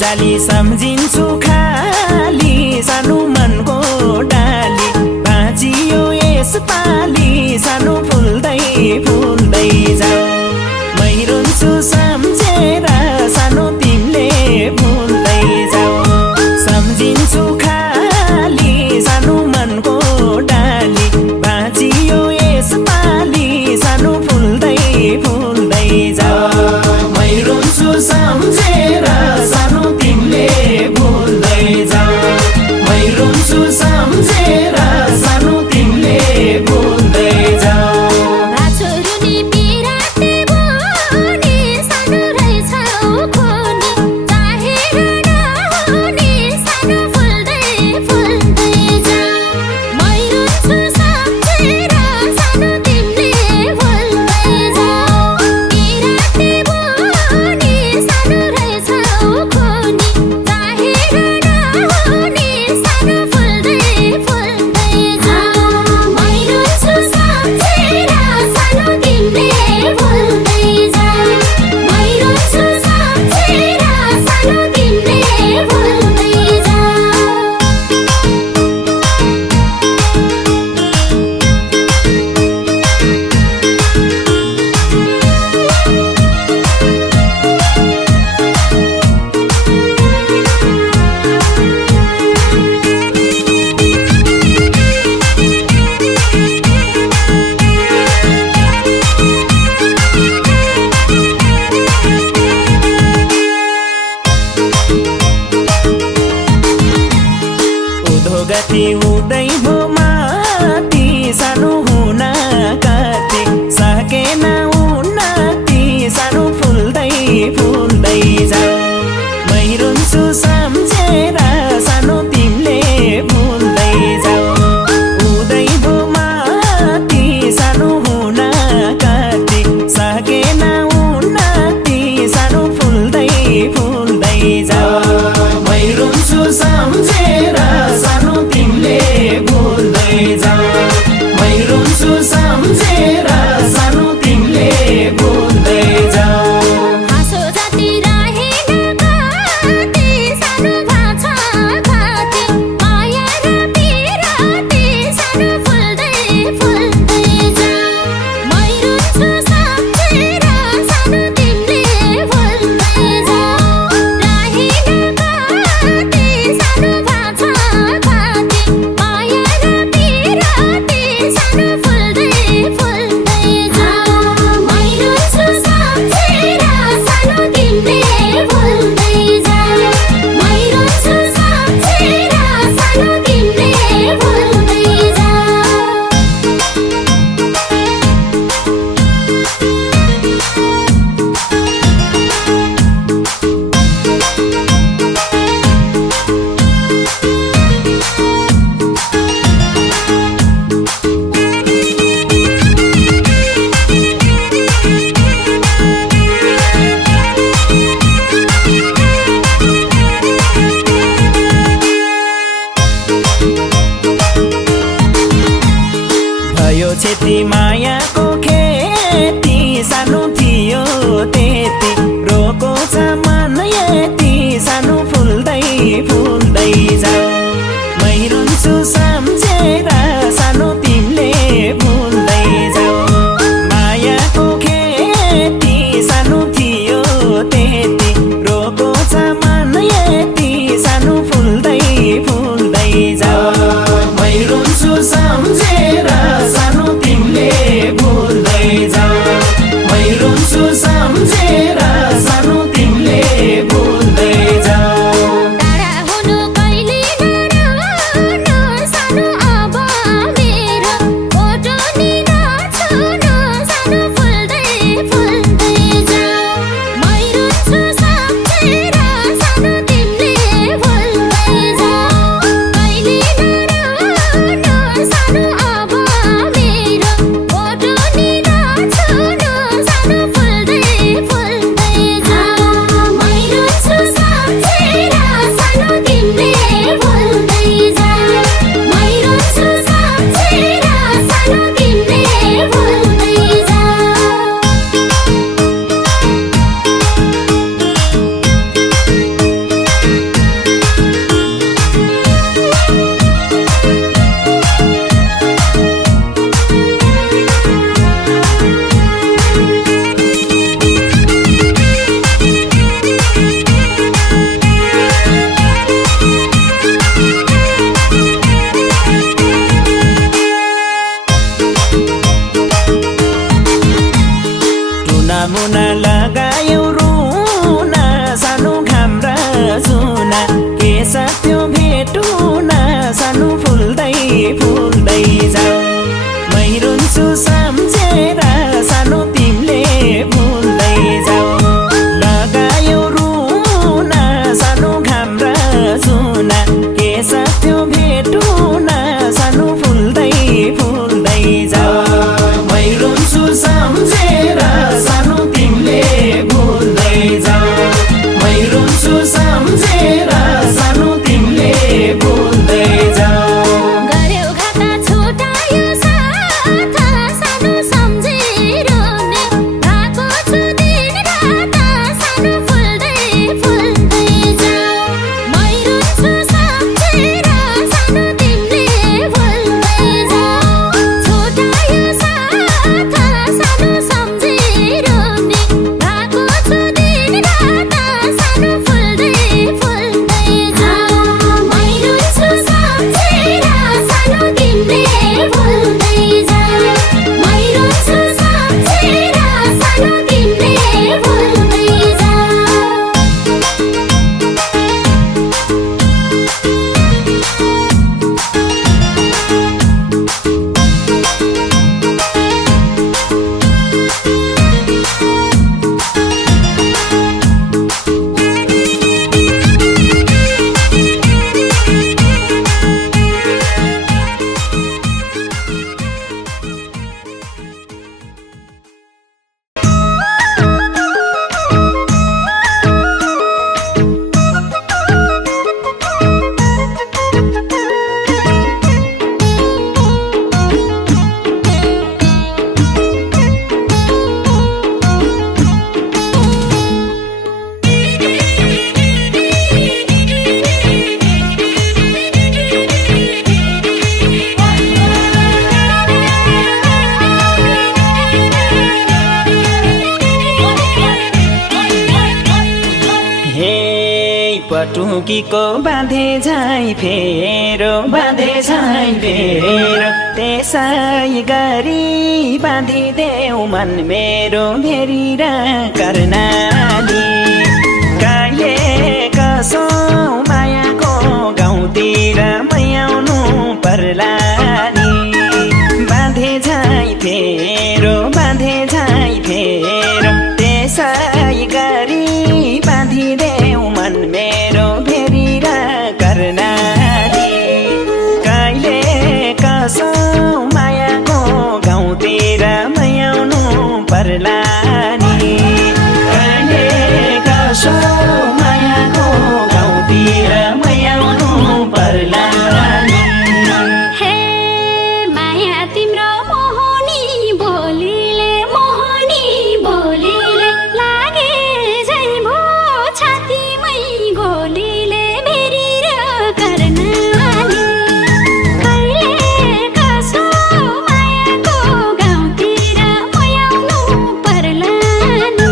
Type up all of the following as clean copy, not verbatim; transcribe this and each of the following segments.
जाली सम्झिन्छु खाली सानो मनको डाली बाँचियो यसपालि सानो फुल्दै फुल्दै जाऊ मै रुन्छु सम्झेर सानो तिमीले फुल्दै जाऊ सम्झिन्छु खाली सानो मनको डाली बाँचियो यसपालि सानो फुल्दै फुल्दै जाऊ मै रुन्छु सम्झेर सानो तिमीले भुल्दै जाऊ मै रुन्छु सम्झेर सानो तिमीले भुल्दै जाऊ गति हुँदै भो माथि सानो हुन कति सकेन उन्नति सानो फुल्दै फुल्दै जाऊ मै रुन्छु सम्झेर सानो तिमीले फुल्दै जाऊ हुँदै भो माथि सानो हुन कति सकेन उन्नति सानो फुल्दै फुल्दै जाऊ मै रुन्छु सम्झेर सानो तिमीले भुल्दै जाऊ मै रुन्छु सम्झेर सानो तिमीले भुल्दै जाऊ हाँसो जति रहेन कति पटुकीको बाँधे झैँ फेरो त्यसै गरी बाँधिदेऊ मन मेरो भेरी र कर्णाली कहिले कसो मायाको गाउँतिर मै आउनु पर्ला नि बाँधे झैँ फेरो त्यसै गरी बाँधिदेऊ मन मेरो भेरी र कर्णाली कहिले कसो मायाको गाउँतिर मै आउनु पर्ला नि कहिले कसो मायाको गाउँतिर मै आउनु पर्ला नि हे माया तिम्रो मोहनी बोलीले लागे झै भो छातीमै गोलीले भेरी र कर्णाली कहिले कसो मायाको गाउँतिर मै आउनु पर्ला नि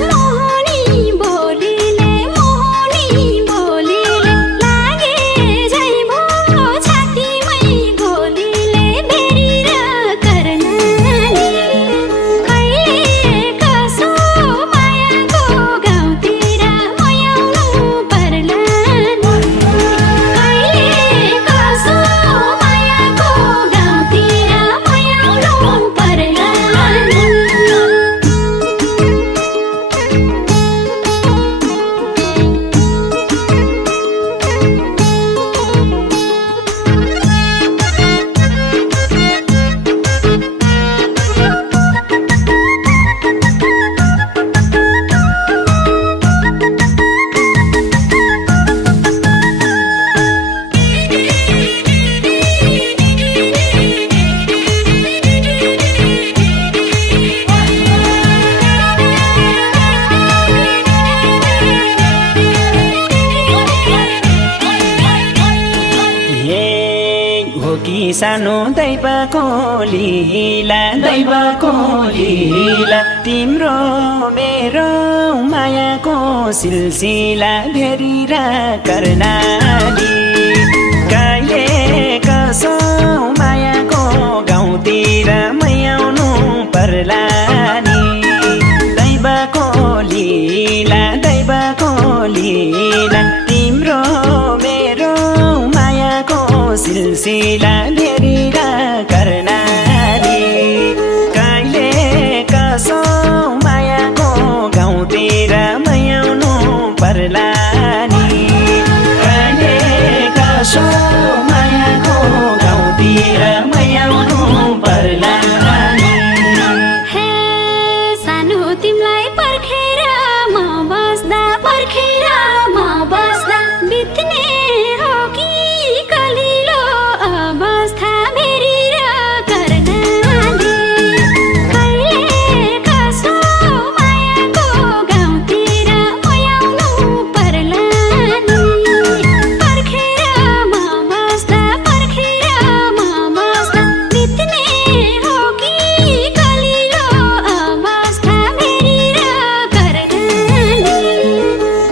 मोहनी बोलीले लागे झै भो छातीमै गोलीले भेरी र कर्णाली कहिले कसो मायाको गाउँतिर मै आउनु पर्ला नि कहिले कसो मायाको गाउँतिर मै आउनु पर्ला नि हो कि सानो दैवको लीला तिम्रो मेरो मायाको सिलसिला भेरी र कर्णाली कहिले कसो मायाको गाउँतिर मै आउनु पर्ला नि दैवको लीला तिम्रो मेरो मायाको सिलसिला भेरी र कर्णाली कहिले कसो मायाको गाउँतिर मै आउनु पर्ला नि कहिले कसो मायाको गाउँतिर मै आउनु पर्ला नि हे सानो तिमलाई पर्खेर म बस्दा बित्ने हो कि कलिलो अवस्था भेरी र कर्णाली कहिले कसो मायाको गाउँतिर मै आउनु पर्ला नि पर्खेर म बस्दा बित्ने हो कि कलिलो अवस्था भेरी र कर्णाली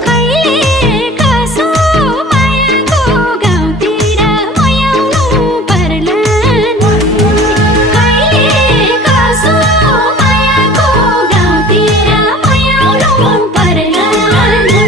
कहिले कसो मायाको गाउँतिर मै आउनु पर्ला नि कहिले कसो मायाको गाउँतिर मै आउनु पर्ला नि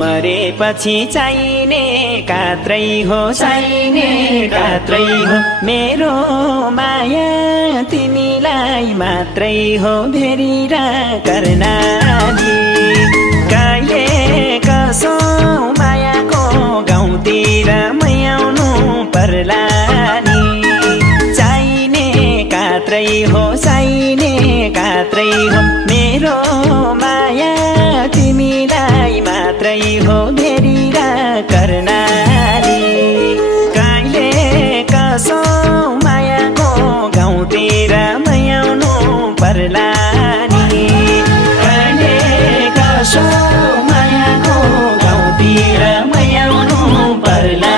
मरेपछि चाहिने कात्रै हो मेरो माया तिमीलाई मात्रै हो भेरी र कर्णाली कहिले कसो मायाको गाउँतिर मै आउनु पर्ला नि चाहिने कात्रै हो कात्रै मात्रै हो मेरो माया तिमीलाई मात्रै हो भेरेर कर्णाली कहिले कसो मायाको गाउँतिर मयाउनु पर्ला नि कहिले कसो मायाको गाउँतिर मयाउनु पर्ला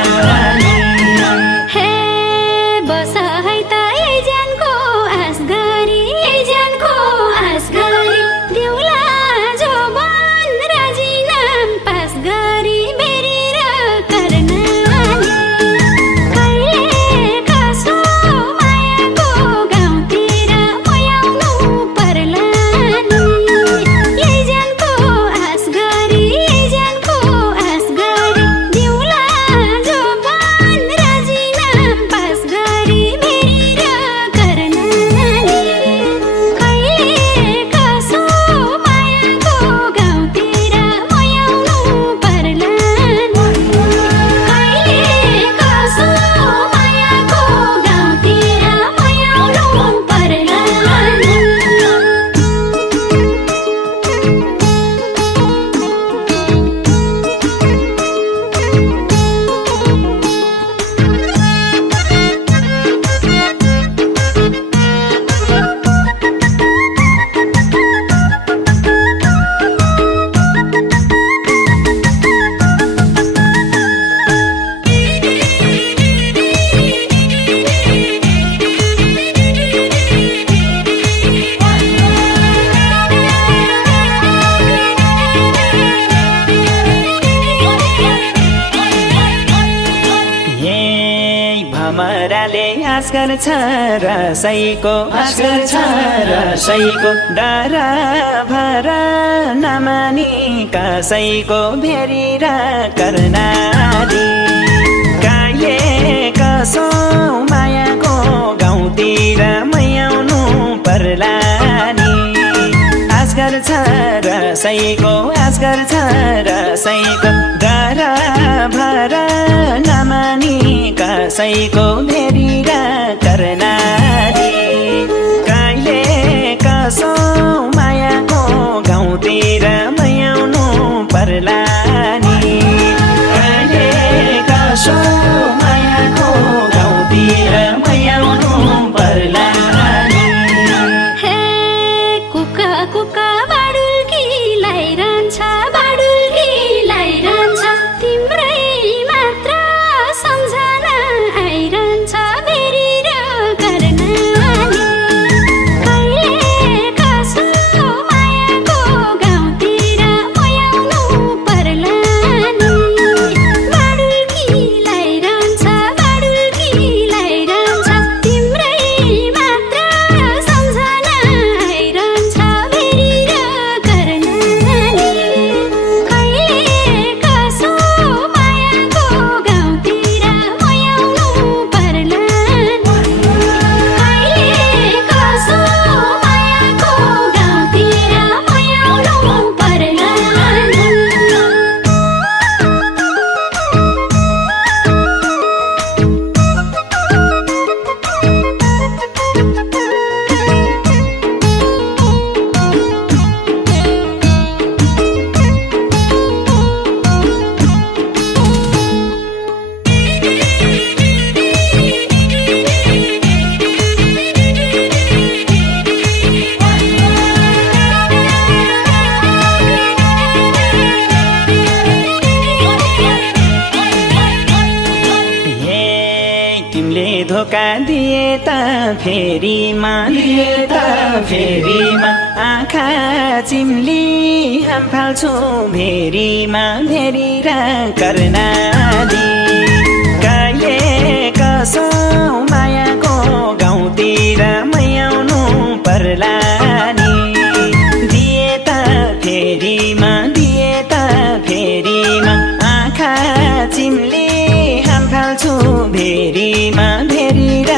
नि हे बस है त यही ज्यानको आस गरी यही ज्यानको आस गरी देउला जोबन राजीनाम पास गरी भेरेर कर्णाली कहिले कसो मायाको गाउँतिर मयाउनु पर्ला नि यही ज्यानको आस गरी यही ज्यानको आस गरी देउला जोबन राजीनाम पास गरी भेरेर कर्णाली कहिले कसो मायाको गाउँतिर मयाउनु पर्ला नि कहिले कसो मायाको गाउँतिर मयाउनु पर्ला नि हे भमराले आस गर्छ रसैको आस गर्छ रसैको डर भर नमानी कसैको भेरेर कर्णाली कहिले कसो मायाको गाउँतिर मयाउनु पर्ला नि आस गर्छ रसैको आस गर्छ रसैको डर भर नमानी कसैको भेरेर कर्णाली कहिले कसो मायाको गाउँतिर मयाउनु पर्ला नि कहिले कसो मायाको गाउँतिर मयाउनु पर्ला नि हे कुका कुका बाडुल्की लाइरहन्छ बाडुल्की लाइरहन्छ तिम्रै मात्र सम्झना आइरहन्छ भेरेर कर्णाली कहिले कसो मायाको गाउँतिर मयाउनु पर्ला नि बाडुल्की लाइरहन्छ बाडुल्की लाइरहन्छ तिम्रै मात्र सम्झना आइरहन्छ भेरेर कर्णाली कहिले कसो मायाको गाउँतिर मयाउनु पर्ला नि कहिले कसो मायाको गाउँतिर मयाउनु पर्ला नि हे तिमीले धोका दिए त फेरिमा दिए त फेरिमा आँखा चिम्ली हाम फाल्छु भेरीमा भेरेर कर्णाली कहिले कसो मायाको गाउँतिर मयाउनु पर्ला नि दिए त फेरिमा दिए त फेरिमा आँखा चिम्ली हाम फाल्छु भेरीमा भेरेर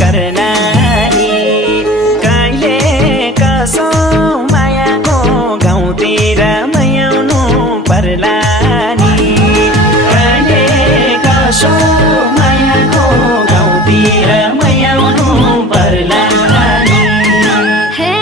कर्णाली कहिले कसो मायाको गाउँतिर मयाउनु पर्ला नि कहिले कसो मायाको गाउँतिर मयाउनु पर्ला नि हे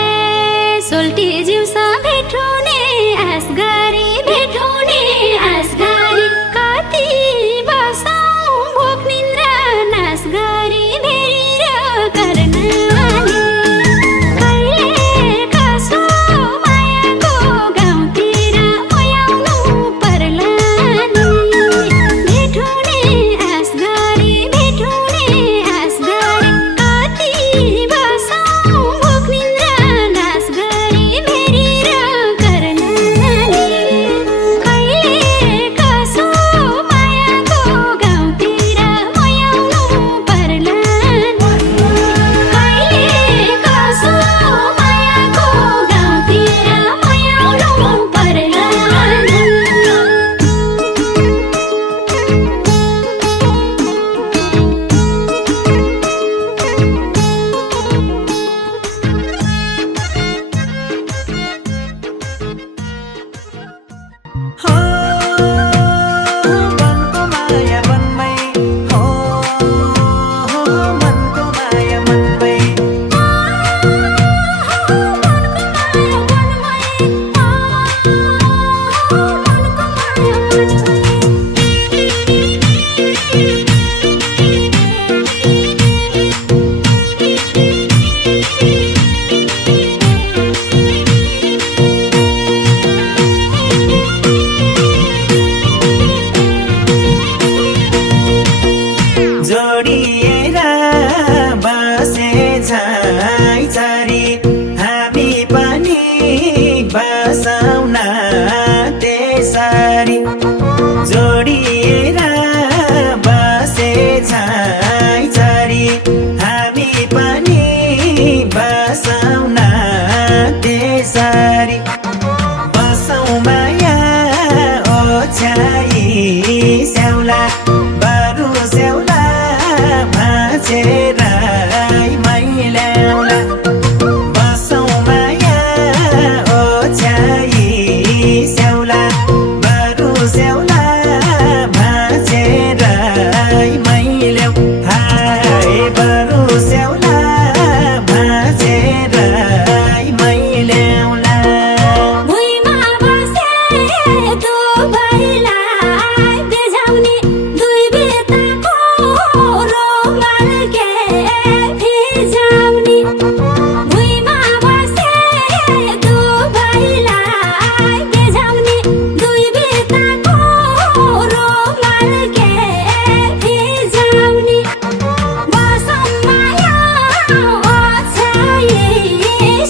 आउन त्यसरी बसौँ माया ओछ्याई स्याउला बरु स्याउला भाँचेर मैल्याउला बसौँ माया ओछ्याई स्याउला बरु स्याउला भाँचेर मैल्याउ हाय बरु स्याउला भाँचेर मैल्याउला भुइँमा बसे दुवैलाई बिझाउने दुई बिताको रुमाल के भिजाउने भुइँमा बसे दुवैलाई बिझाउने दुई बिताको रुमाल के भिजाउने बसौँ माया ओछ्याई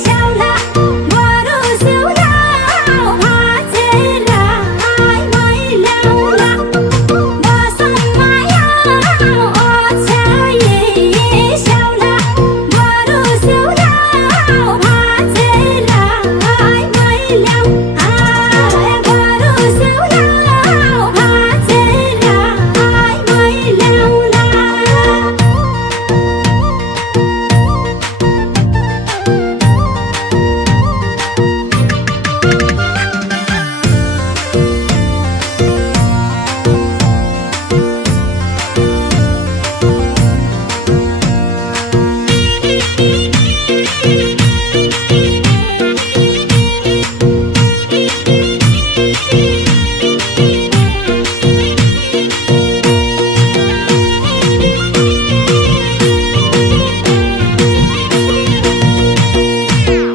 स्याउला बरु स्याउला भाँचेर मैल्याउला बसौँ माया ओछ्याई स्याउला बरु स्याउला भाँचेर मैल्याउ हाय बरु स्याउला भाँचेर मैल्याउला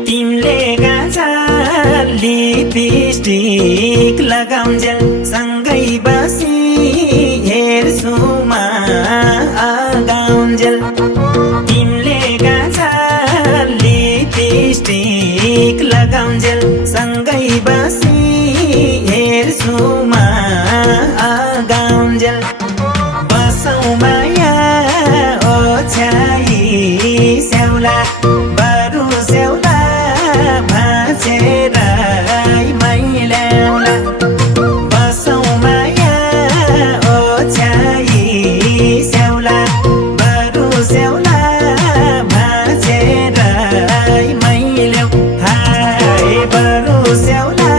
तिमीले गाछा लिपस्टिक लगाउन्जेल सँगै बसी हेर्छु म अगाउन्जेल तिमीले गाछा लिपस्टिक लगाउन्जेल सँगै बसी हेर्छु म अगाउन्जेल बसौँ माया ओछ्याई स्याउला बरु स्याउला भाँचेर मैल्याउला बसौँ माया ओछ्याई स्याउला बरु स्याउला भाँचेर मैल्याउ हाय बरु स्याउला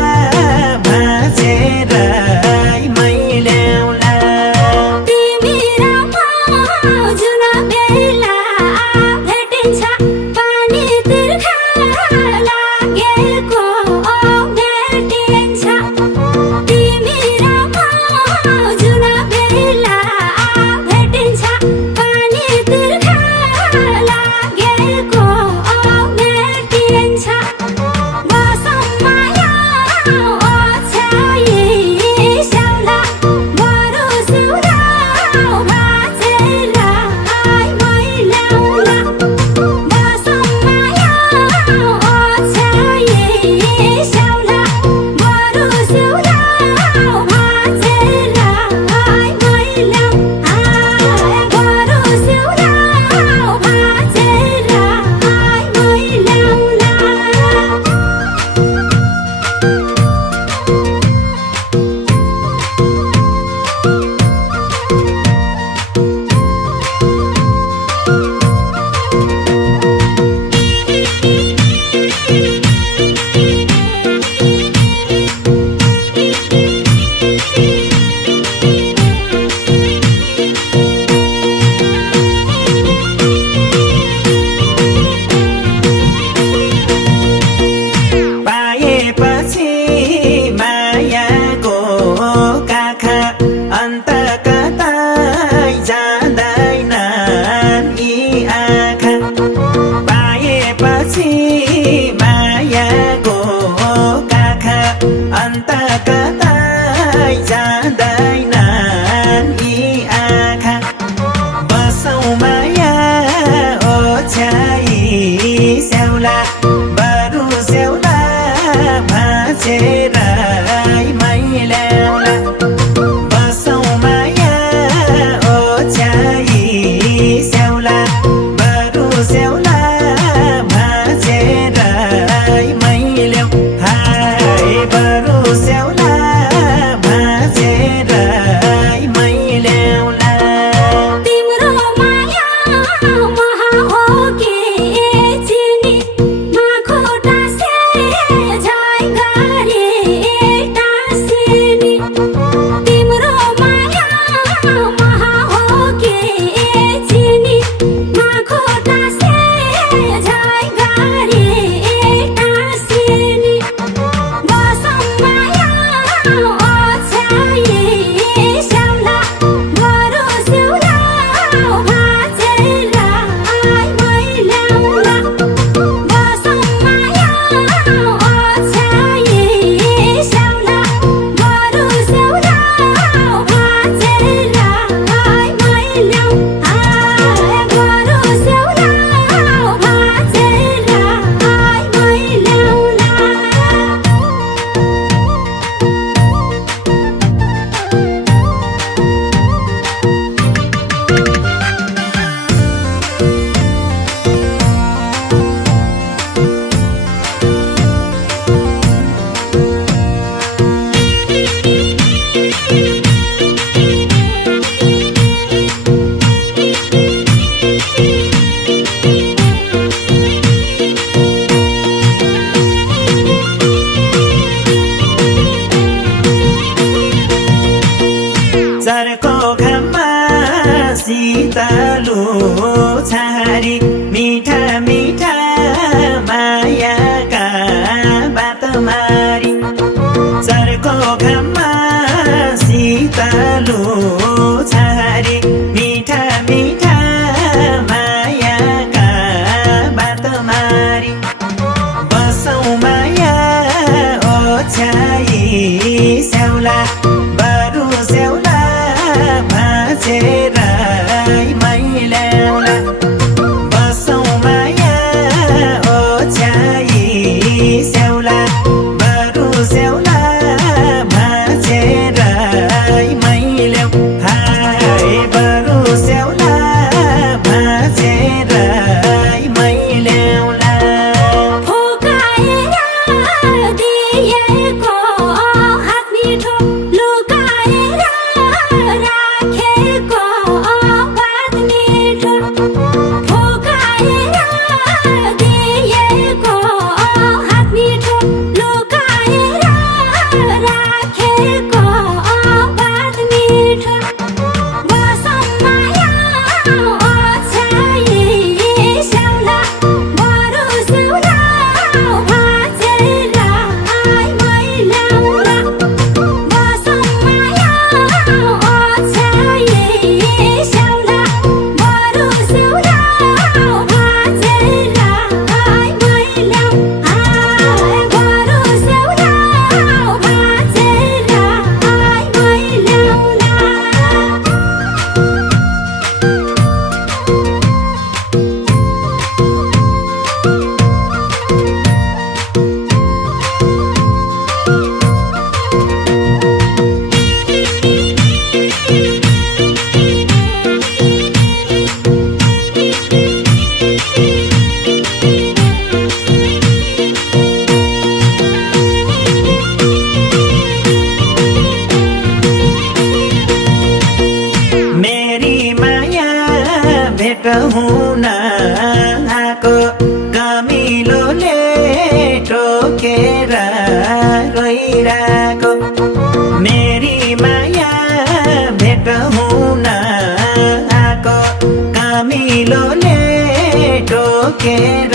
झुकेर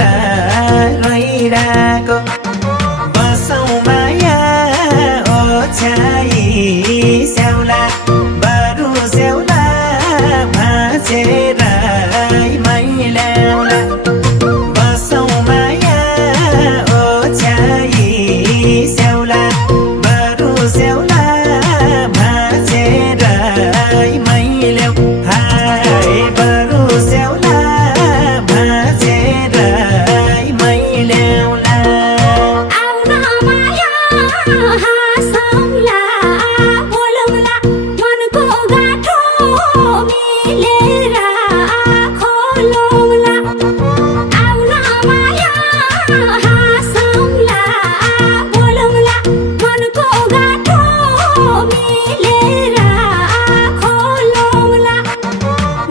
रोइरहेको बसौँ माया ओछ्याई स्याउला बरु स्याउला भाँचेर मैल्याउला बसौँ माया ओछ्याई स्याउला बरु स्याउला भाँचेर मैल्याउ हाय बरु स्याउला भाँचेर मैल्याउला आउन माया हाँसौँला बोलौँला मनको गाँठो मिलेर खोलौँला आउन माया हाँसौँला बोलौँला मनको गाँठो मिलेर खोलौँला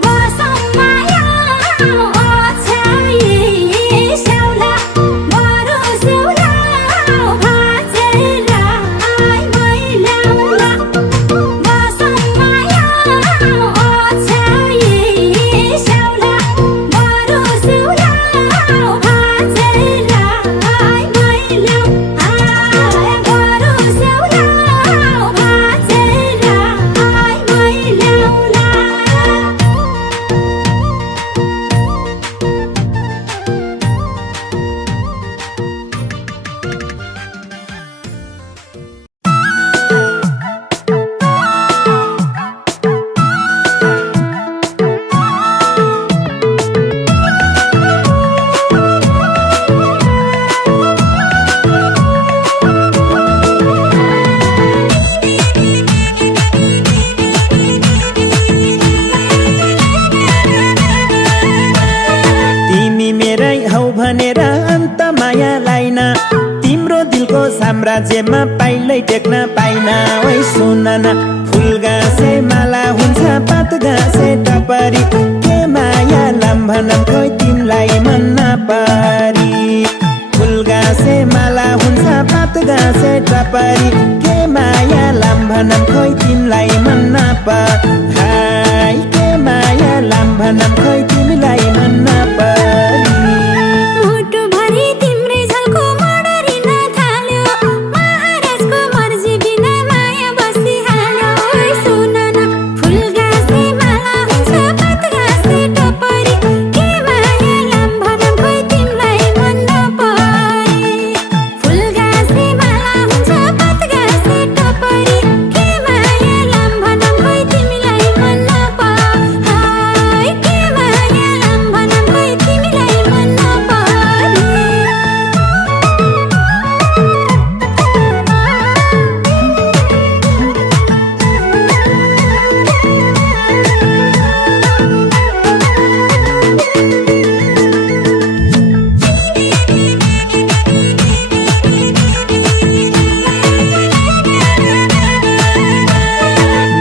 बसौँ माया ओछ्याई स्याउला बरु स्याउला भाँचेर मैल्याउला बसौँ माया ओछ्याई स्याउला बरु स्याउला भाँचेर मैल्याउ हाय बरु स्याउला भाँचेर मैल्याउला तिमी मेरै हौ भनेर अन्त माया लाइन तिम्रो दिलको साम्राज्यमा पाइलै टेक्न पाइन ओइ सुन न फुल गाँसे माला हुन्छ पात गाँसे टपरी के माया लम्भनम खोइ तिमीलाई मन नपरी फुल गाँसे माला हुन्छ पात गाँसे टपरी के माया लम्भनम खोइ तिमीलाई मन नपरी के माया लम्भनम खोइ तिमीलाई मन नपरी मुटुभरि तिम्रै झल्को मडरिन थाल्यो महाराजको मर्जी बिना माया बसिहाल्यो ओइ सुन न फुल गाँसे माला हुन्छ पात गाँसे टपरी के माया लम्भनम खोइ तिमीलाई मन नपरी फुल गाँसे माला हुन्छ पात गाँसे टपरी के माया लम्भनम खोइ तिमीलाई मन नपरी के माया लम्भनम खोइ तिमीलाई मन नपरी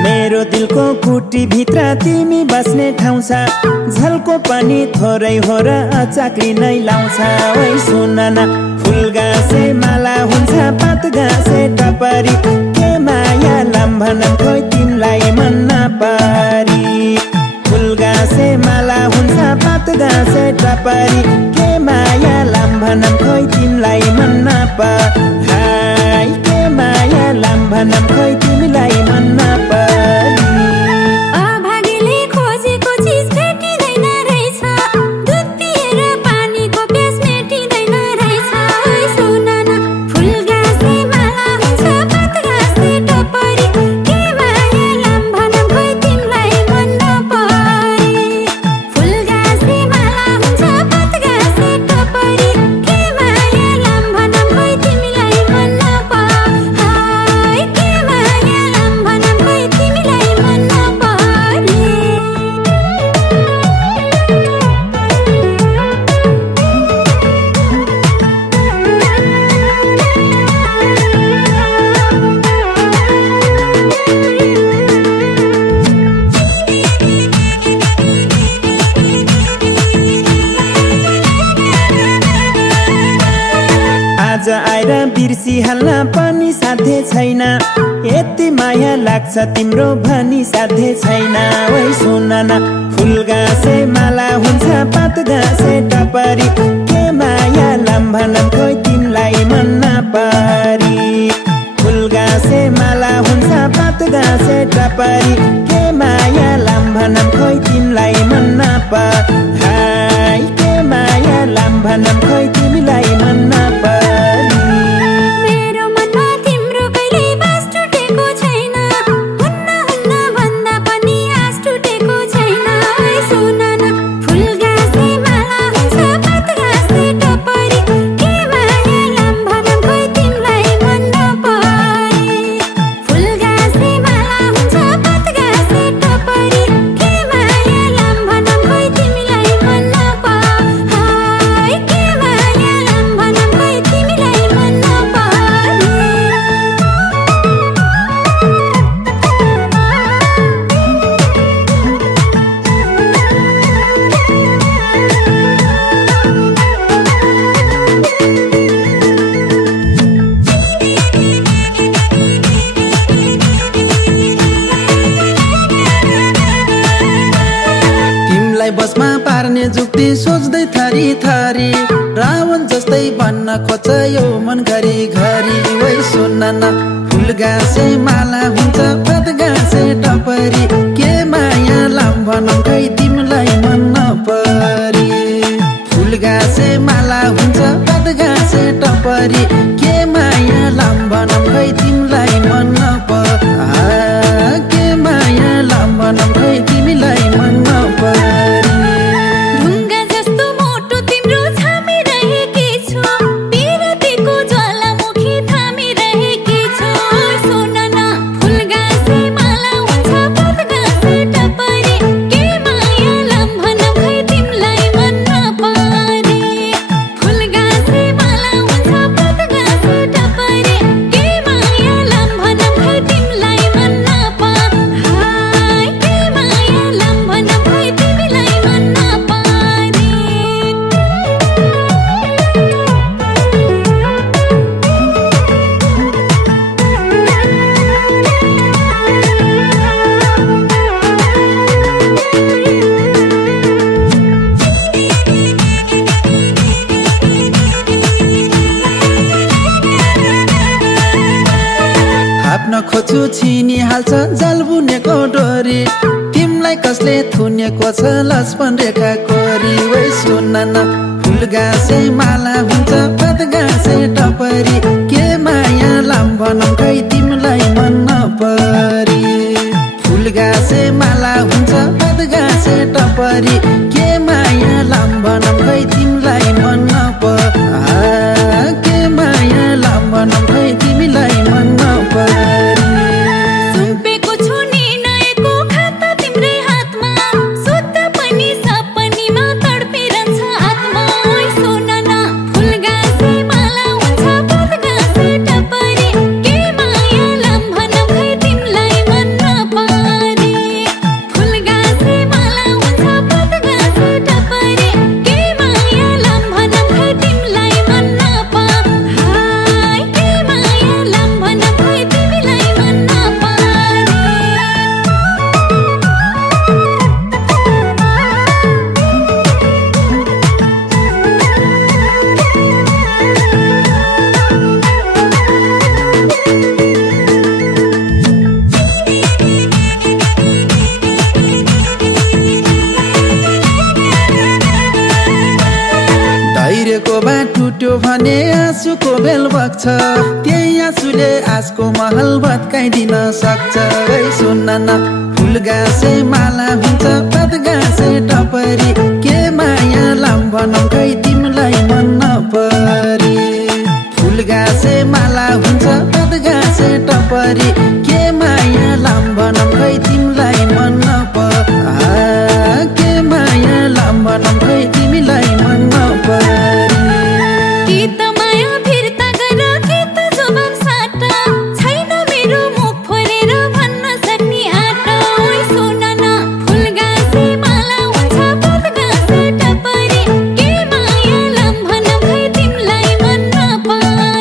मेरो दिलको कुटी भित्र तिमी बस्ने ठाउँ छ झल्को पनि थोरै हो र अचाक्ली नै लाउँछ ओइ सुन न फुल गाँसे माला हुन्छ पात गाँसे टपरी के माया लम्भनम खोइ तिमीलाई मन नपरी फुल गाँसे माला हुन्छ पात गाँसे टपरी के माया लम्भनम खोइ तिमीलाई मन नपरी के माया लम्भनम खोइ तिमीलाई मन नपरी अभागीले खोजेको चिज भेटिँदैन रहेछ दुध पिएर पानीको प्यास मेटिँदैन रहेछ ओइ सुन न फुल गाँसे माला हुन्छ पात गाँसे टपरी के माया लम्भनम खोइ तिमीलाई मन नपरी फुल गाँसे माला हुन्छ पात गाँसे टपरी के माया लम्भनम खोइ तिमीलाई मन नपरी के माया आज आएर बिर्सिहाल्न पनि साध्य छैन यति माया लाग्छ तिम्रो भनी साध्य छैन ओइ सुन न फुल गाँसे माला हुन्छ पात गाँसे टपरी के माया लम्भनम खोइ तिमलाई मन नपरी फुल गाँसे माला हुन्छ पात गाँसे टपरी के माया लम्भनम खोइ तिमलाई मन नपरी के माया लम्भनम खोइ तिमीलाई मन नपरी मेरो मनमा तिम्रो कहिले बास टुटेको छैन हुन्न हुन्न भन्दा पनि आस टुटेको छैन ओइ सुन न फुल गाँसे माला हुन्छ पात गाँसे टपरी के माया लम्भनम खोइ तिमीलाई मन नपरी फुल गाँसे माला हुन्छ पात गाँसे टपरी के माया लम्भनम खोइ तिमीलाई मन नपरी के माया लम्भनम खोइ तिमीलाई मन नपरी तिमलाई बसमा पार्ने जुक्ति सोच्दै थरी थरी रावण जस्तै बन्न खोज्छ यो मन घरी घरी ओइ सुन न फुल गाँसे माला हुन्छ पात गाँसे टपरी के माया लम्भनम खै तिमीलाई मन नपरी फुल गाँसे माला हुन्छ पात गाँसे टपरी के माया लम्भनम खै तिमीलाई मन नपरी के माया लम्भनम खै तिमीलाई मन नपरी ढुङ्गा जस्तो मोटो तिम्रो छामिरहेकी छु बिरतीको ज्वालामुखी थामिरहेकी छु सुन न फुल गाँसे माला हुन्छ पात गाँसे टपरी के माया लम्भनम खै तिमीलाई मन नपरी फुल गाँसे माला हुन्छ पात गाँसे टपरी के माया लम्भनम खै तिमीलाई मन नपरी के माया लम्भनम खै तिमीलाई मन नपरी थाप्न खोज्छु छिनिहाल्छ जल बुनेको डोरी तिमलाई कसले थुनेको छ लक्ष्मण रेखा कोरी ओइ सुन न फुल गाँसे माला हुन्छ पात गाँसे टपरी के माया लम्भनम खै तिमीलाई मन नपरी फुल गाँसे माला हुन्छ पात गाँसे टपरी के माया लम्भनम खै तिमीलाई मन नपरी के माया लम्भनम खै तिमीलाई मन नपरी सुम्पेको छु निर्णयको खाता तिम्रै हातमा सुत्दा पनि सपनीमा तडपिरहन्छ आत्मा ओइ सुन न फुल गाँसे माला हुन्छ पात गाँसे टपरी के माया लम्भनम खै तिमीलाई मन नपरी फुल गाँसे माला हुन्छ पात गाँसे टपरी के माया लम्भनम खै तिमीलाई मन नपरी के माया लम्भनम खै तिमीलाई मन नपरी धैर्यको बाट टुट्यो भने आँसुको बेल बग्छ त्यही आँसुले आजको महल भत्काइदिन सक्छ है सुन न फुल गाँसे माला हुन्छ पात गाँसे टपरी के माया लम्भनम खै तिमीलाई मन नपरी फुल गाँसे माला हुन्छ पात गाँसे टपरी के माया लम्भनम खै तिमीलाई मन नपरी के माया लम्भनम खै तिमीलाई मन नपरी कि त माया फिर्ता गर कि त जवाब साटा छैन मेरो मुख फोरेर भन्न सक्ने आँटा ओइ सुन न फुल गाँसे माला हुन्छ पात गाँसे टपरी के माया लम्भनम खै तिमीलाई मन नपरी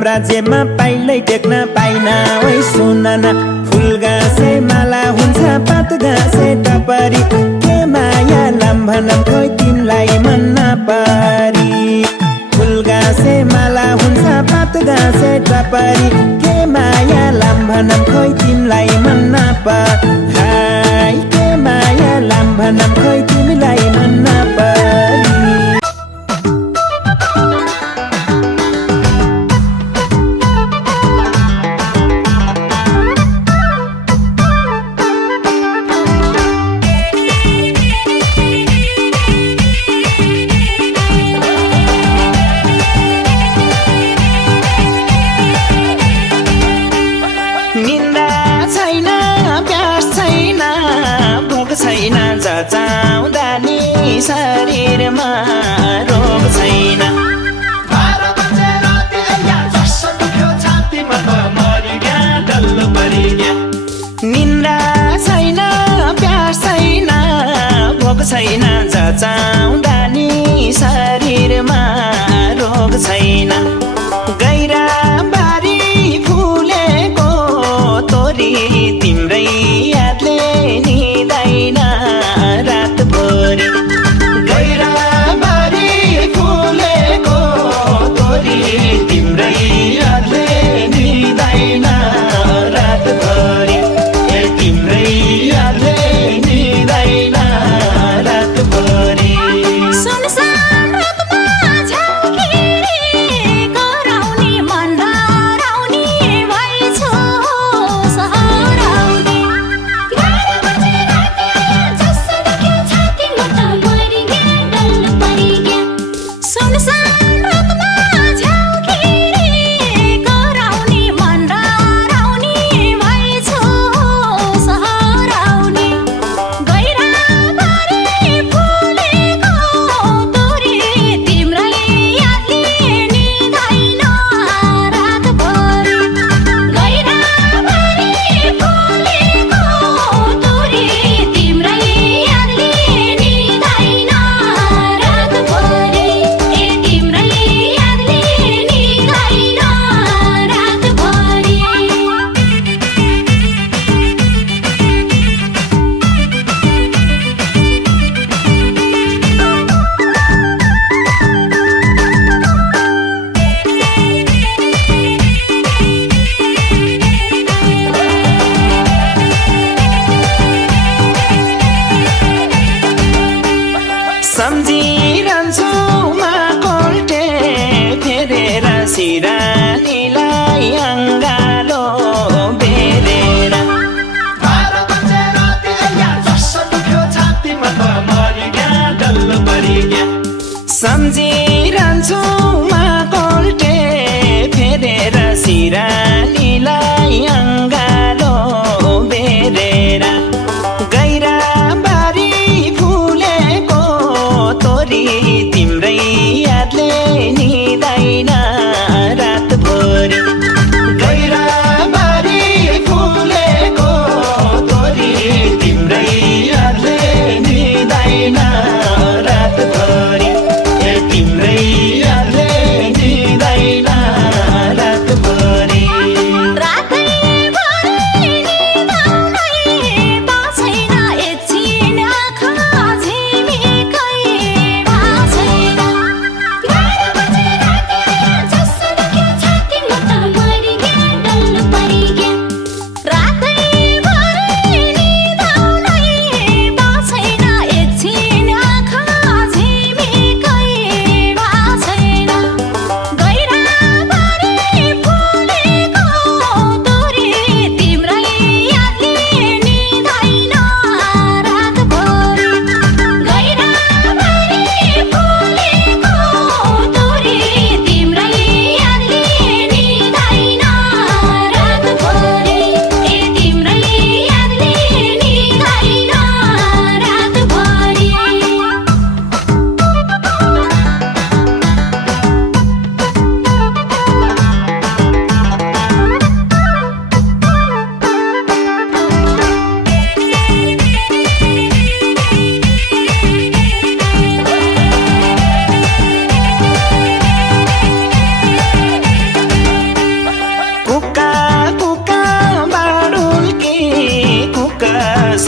साम्राज्यमा पाइलै टेक्न पाइन ओइ सुन न फुल गाँसे माला हुन्छ पात गाँसे टपरी के माया लम्भनम खोइ तिमलाई मन नपरी फुल गाँसे माला हुन्छ पात गाँसे टपरी के माया लम्भनम खोइ तिमलाई मन नपरी के माया लम्भनम खोइ तिमीलाई मन नपरी छैन जचाउँदा नि शरीरमा रोग छैन निन्द्रा छैन प्यास छैन भोक छैन जचाउँदा नि शरीरमा रोग छैन गैरा बारी फुलेको तोरी तिम्रै यादले निदैन रातभरि गैरा बारी फुलेको तोरी तिम्रै यादले निदैन रातभरि तिम्रै यादले निदैन रातभरि सुनसान रातमा झल्किने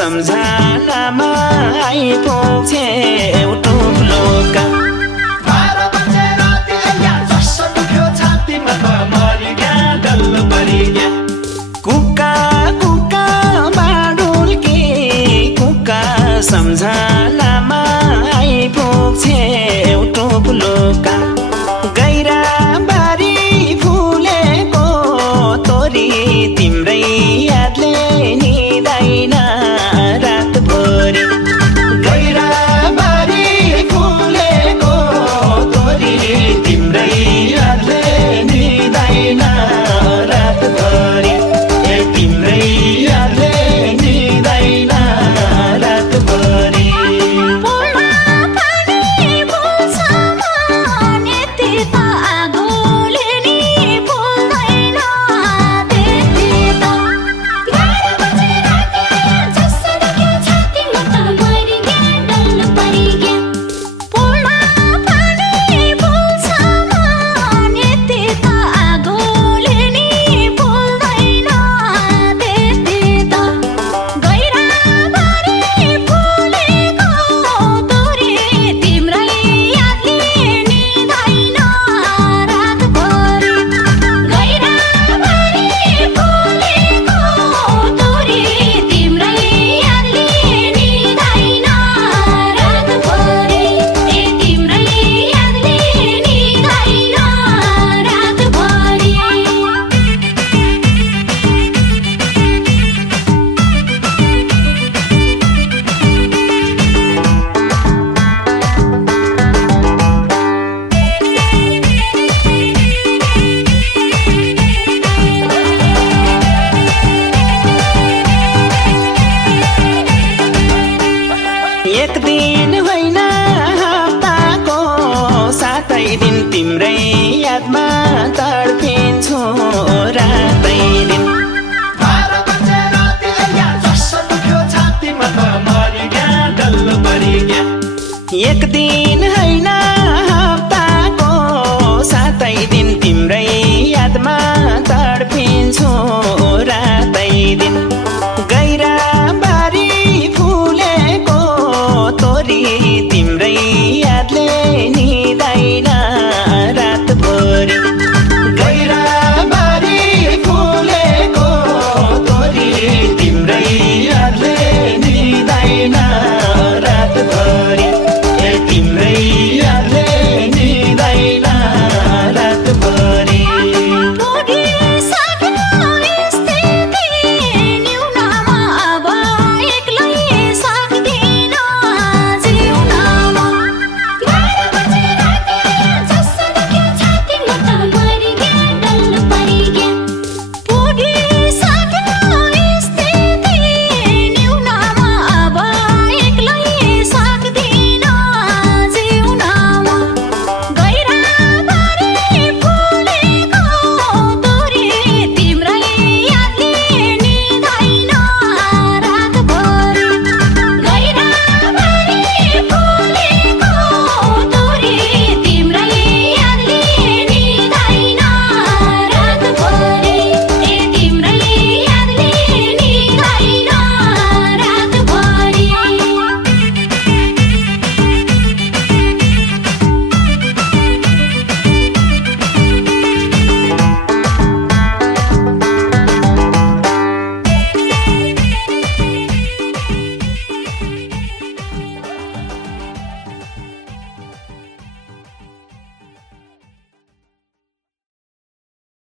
सम्झनामा आइपुग्छे टुप्लोका कुका कुका बाडुल्के कुका सम्झनामा आइपुग्छे टुप्लोका गैराबारी फुलेको तोरी तिम्रै यादले निदाइन रातभरि गैराबारी फुलेको तोरी तिम्रै यादले निदाइन रातभरि तिम्रै यादले निदाइन रातभरि एक दिन होइन हप्ताको 7 दिन तिम्रै यादमा तडपिन्छु रातै दिन एक दिन